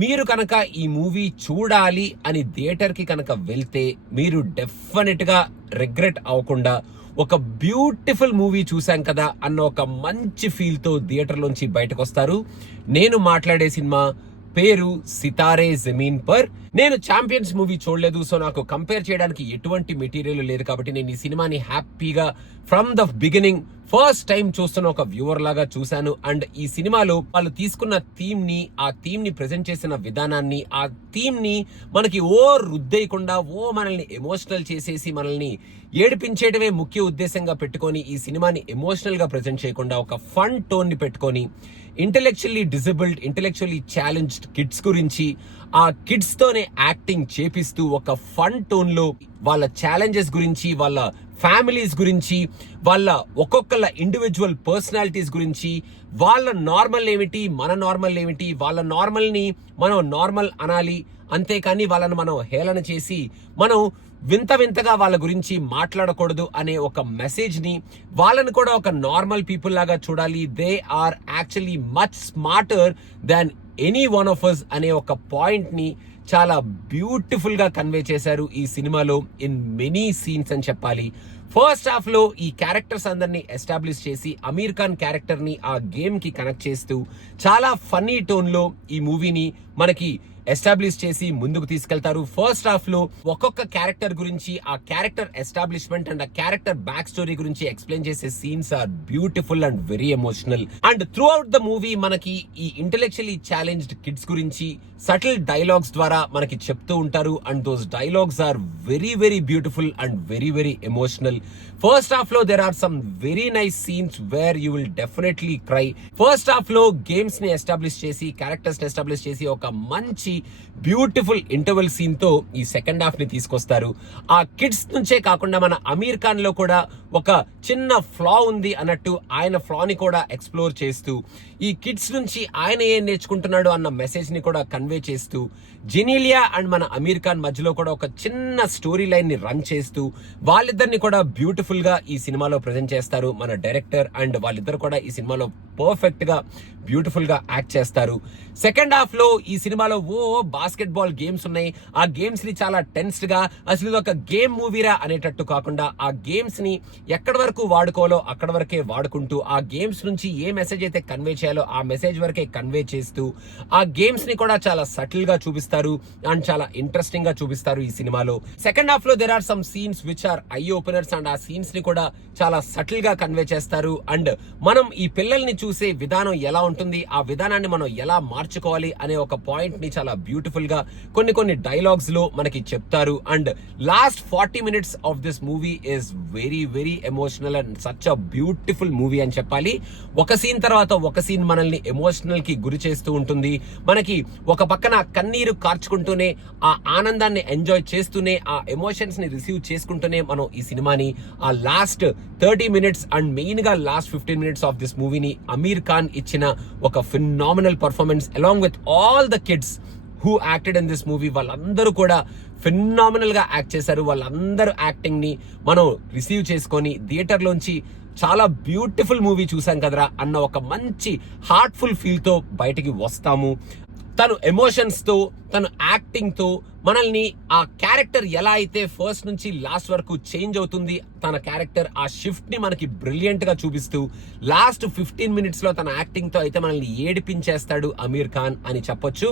మీరు కనుక ఈ మూవీ చూడాలి అని థియేటర్ కి కనుక వెళ్తే మీరు డెఫినెట్ గా రిగ్రెట్ అవ్వకుండా ఒక బ్యూటిఫుల్ మూవీ చూసాం కదా అన్న ఒక మంచి ఫీల్ తో థియేటర్ లోంచి బయటకు వస్తారు. నేను మాట్లాడే సినిమా పేరు సితారే జమీన్ పర్. నేను ఛాంపియన్స్ మూవీ చూడలేదు, సో నాకు కంపేర్ చేయడానికి ఎటువంటి మెటీరియల్ లేదు. కాబట్టి నేను ఈ సినిమాని హ్యాపీగా from the beginning first time చూస్తున్న ఒక వ్యూవర్ లాగా చూశాను. అండ్ ఈ సినిమాలో వాళ్ళు తీసుకున్న థీమ్ ని, ఆ థీమ్ ని ప్రెజెంట్ చేసిన విధానాన్ని, ఆ థీమ్ ని మనకి రుద్దేయకుండా మనల్ని ఎమోషనల్ చేసేసి మనల్ని ఏడిపించేయడమే ముఖ్య ఉద్దేశంగా పెట్టుకొని ఈ సినిమాని ఎమోషనల్ గా ప్రెజెంట్ చేయకుండా ఒక ఫన్ టోన్ ని పెట్టుకొని intellectually disabled, intellectually challenged kids గురించి ఆ కిడ్స్ తోనే యాక్టింగ్ చేపిస్తూ ఒక ఫన్ టోన్ లో వాళ్ళ ఛాలెంజెస్ గురించి, వాళ్ళ ఫ్యామిలీస్ గురించి, వాళ్ళ ఒక్కొక్కళ్ళ ఇండివిజువల్ పర్సనాలిటీస్ గురించి, వాళ్ళ నార్మల్ ఏమిటి, మన నార్మల్ ఏమిటి, వాళ్ళ నార్మల్ ని మనం నార్మల్ అనాలి, అంతేకాని వాళ్ళని మనం హేళన చేసి మనం వింత వింతగా వాళ్ళ గురించి మాట్లాడకూడదు అనే ఒక మెసేజ్ ని, వాళ్ళని కూడా ఒక నార్మల్ పీపుల్ లాగా చూడాలి, they are actually much smarter than any one of us అనే ఒక పాయింట్ ని చాలా బ్యూటిఫుల్ గా కన్వే చేశారు ఈ సినిమాలో ఇన్ మెనీ సీన్స్ అని చెప్పాలి. ఫస్ట్ హాఫ్ లో ఈ క్యారెక్టర్స్ అందరినీ ఎస్టాబ్లిష్ చేసి అమీర్ ఖాన్ క్యారెక్టర్ ని ఆ గేమ్ కి కనెక్ట్ చేస్తూ చాలా ఫన్నీ టోన్ లో ఈ మూవీని మనకి ఎస్టాబ్లిష్ చేసి ముందుకు తీసుకెళ్తారు. ఫస్ట్ హాఫ్ లో ఒక్కొక్క క్యారెక్టర్ గురించి, ఆ క్యారెక్టర్ ఎస్టాబ్లిష్మెంట్ అండ్ ఆ క్యారెక్టర్ బ్యాక్ స్టోరీ గురించి ఎక్స్ప్లెయిన్ చేసే scenes are beautiful and very emotional. And throughout the movie మనకి ఈ ఇంటెలెక్చువల్లీ ఛాలెంజ్డ్ కిడ్స్ గురించి సటిల్ డైలాగ్స్ ద్వారా మనకి చెప్తూ ఉంటారు. And those dialogues are very very beautiful and very very emotional. First half లో there are some very nice scenes where you will definitely cry. First half లో games ని establish చేసి, characters ని establish చేసి ఒక మంచి బ్యూటిఫుల్ ఇంటర్వెల్ సీన్ తో ఈ సెకండ్ హాఫ్ ని తీసుకొస్తారు. ఆ కిడ్స్ నుంచే కాకుండా మన అమీర్ ఖాన్ లో కూడా ఒక చిన్న ఫ్లా ఉంది అన్నట్టు ఆయన ఫ్లా ని కూడా ఎక్స్ప్లోర్ చేస్తూ, ఈ కిడ్స్ నుంచి ఆయన ఏం నేర్చుకుంటున్నాడు అన్న మెసేజ్ ని కూడా కన్వే చేస్తూ, జెనీలియా అండ్ మన అమీర్ ఖాన్ మధ్యలో కూడా ఒక చిన్న స్టోరీ లైన్ ని రన్ చేస్తూ వాళ్ళిద్దరిని కూడా బ్యూటిఫుల్ గా ఈ సినిమాలో ప్రెజెంట్ చేస్తారు మన డైరెక్టర్. అండ్ వాళ్ళిద్దరు కూడా ఈ సినిమాలో పర్ఫెక్ట్ గా బ్యూటిఫుల్ గా యాక్ట్ చేస్తారు. సెకండ్ హాఫ్ లో ఈ సినిమాలో బాస్కెట్ బాల్ గేమ్స్ ఉన్నాయి. ఆ గేమ్స్ ని చాలా టెన్స్డ్ గా, అసలు ఇది ఒక గేమ్ మూవీరా అనేటట్టు కాకుండా ఆ గేమ్స్ ని ఎక్కడి వరకు వాడుకోవాలో అక్కడ వరకే వాడుకుంటూ, ఆ గేమ్స్ నుంచి ఏ మెసేజ్ అయితే కన్వే చేయాలో ఆ మెసేజ్ వరకే కన్వే చేస్తూ, ఆ గేమ్స్ ని కూడా చాలా సటిల్ గా చూపిస్తారు అండ్ చాలా ఇంట్రెస్టింగ్ గా చూపిస్తారు ఈ సినిమాలో. సెకండ్ హాఫ్ లో there are some scenes which are eye openers and ఆ సీన్స్ ని కూడా చాలా సటిల్ గా కన్వే చేస్తారు. అండ్ మనం ఈ పిల్లల్ని చూసే విధానం ఎలా ఉంటుంది, ఆ విధానాన్ని మనం ఎలా మార్చుకోవాలి అనే ఒక పాయింట్ ని చాలా బ్యూటిఫుల్ గా కొన్ని డైలాగ్స్ లో మనకి చెప్తారు. And last 40 minutes of this movie is very very emotional and such a beautiful movie అని చెప్పాలి. ఒక సీన్ తర్వాత ఒక సీన్ మనల్ని ఎమోషనల్ కి గురి చేస్తూ ఉంటుంది. మనకి ఒక పక్కన కన్నీరు కార్చుకుంటూనే, ఆ ఆనందాన్ని ఎంజాయ్ చేస్తూనే, ఆ ఎమోషన్స్ ని రిసీవ్ చేసుకుంటూనే మనం ఈ సినిమాని ఆ లాస్ట్ 30 minutes అండ్ మెయిన్ గా లాస్ట్ 15 minutes ఆఫ్ దిస్ మూవీని అమీర్ ఖాన్ ఇచ్చిన ఒక phenomenal performance along with all the kids who acted in this movie, వాళ్ళందరూ కూడా ఫినామినల్ గా యాక్ట్ చేశారు. వాళ్ళందరూ యాక్టింగ్ ని మనం రిసీవ్ చేసుకొని థియేటర్ లోంచి చాలా బ్యూటిఫుల్ మూవీ చూసాం కదరా అన్న ఒక మంచి హార్ట్ఫుల్ ఫీల్ తో బయటికి వస్తాము. తను ఎమోషన్స్ తో, తను యాక్టింగ్ తో మనల్ని ఆ క్యారెక్టర్ ఎలా అయితే ఫస్ట్ నుంచి లాస్ట్ వరకు చేంజ్ అవుతుంది, తన క్యారెక్టర్ ఆ షిఫ్ట్ ని మనకి బ్రిలియంట్ గా చూపిస్తూ లాస్ట్ 15 minutes లో తన యాక్టింగ్ తో అయితే మనల్ని ఏడిపించేస్తాడు అమీర్ ఖాన్ అని చెప్పొచ్చు.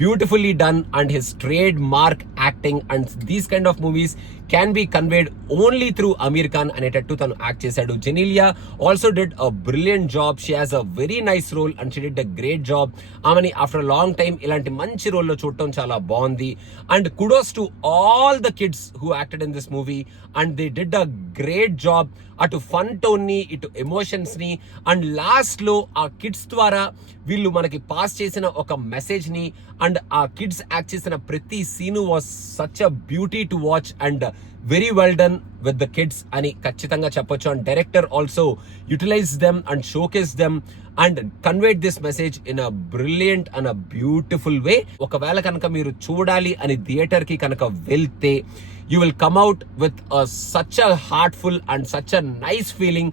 Beautifully done and his trademark acting and these kind of movies can be conveyed only through Aamir Khan అనేటట్టు తను యాక్ట్ చేశాడు. Genelia also did a brilliant job. She has a very nice role and she did a great job. ఆమెని after long time ఇలాంటి మంచి role లో చూడటం చాలా బాగుంది. And kudos to all the kids who acted in this movie and they did a great job. అటు fun tone ని, ఇటు ఎమోషన్స్ ని, అండ్ లాస్ట్ లో ఆ కిడ్స్ ద్వారా వీళ్ళు మనకి పాస్ చేసిన ఒక మెసేజ్ ని, అండ్ ఆ కిడ్స్ యాక్ట్ చేసిన ప్రతి scene was such a beauty to watch and very well done with the kids అని ఖచ్చితంగా చెప్పొచ్చు. And director also utilise them and showcase them and conveyed this message in a brilliant and a beautiful way. ఒకవేళ కనుక మీరు చూడాలి అని theatre కి కనుక వెళ్తే you will come out with such a heartful and such a nice feeling.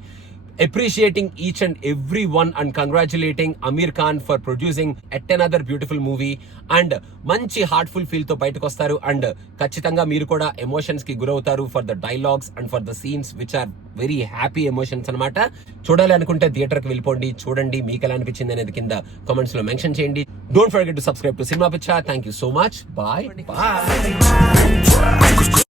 appreciating each and every one and congratulating Amir Khan for producing yet another beautiful movie and మంచి heartful feel తో బయటకు వస్తారు and ఖచ్చితంగా మీరు కూడా emotions కి గురవుతారు for the dialogues and for the scenes which are very happy emotions అన్నమాట. చూడాలి అనుకుంటే థియేటర్ కి వెళ్ళిపోండి, చూడండి, మీకు ఎలా అనిపించింది అనేది కింద కామెంట్స్ లో మెన్షన్ చేయండి. Don't forget to subscribe to Cinema Pichcha. Thank you so much. Bye bye.